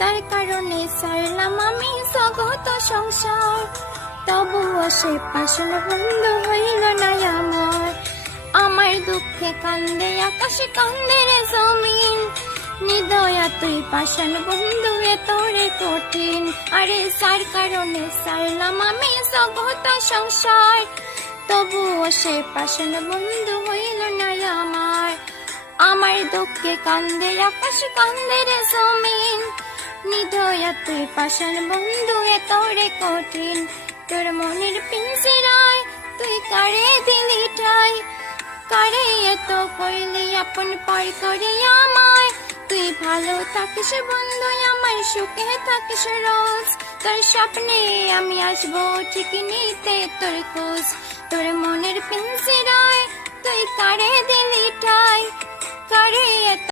তার কারণে ছাড়লাম আমি জগত সংসার, তবুও সে পাষাণ বন্ধু হইল না আমার। আমার দুঃখে কান্দে আকাশ কান্দে রে জমিন, নিদয়া তুই পাষাণ বন্ধু এ তোরে কঠিন। আরে যার কারণে ছাড়লাম আমি জগত সংসার, তবুও সে পাষাণ বন্ধু হইল না আমার। আমার দুঃখে কান্দে আকাশ কান্দে রে জমিন, নিদয়া তুই পাষাণ বন্ধু এ তোরে কঠিন। তোর মনের পিঞ্জরায় তুই কারে দিলি ঠাই, কারে এত কইলি আপন পর করে আমায়। তুই ভালো থাকিস বন্ধু আমার সুখে থাকিস রোজ, তোর স্বপ্নে আমি আসবো ঠিক নিতে তোর খোঁজ। তোর মনের পিঞ্জরায় তুই কারে দিলি ঠাই, কারে এত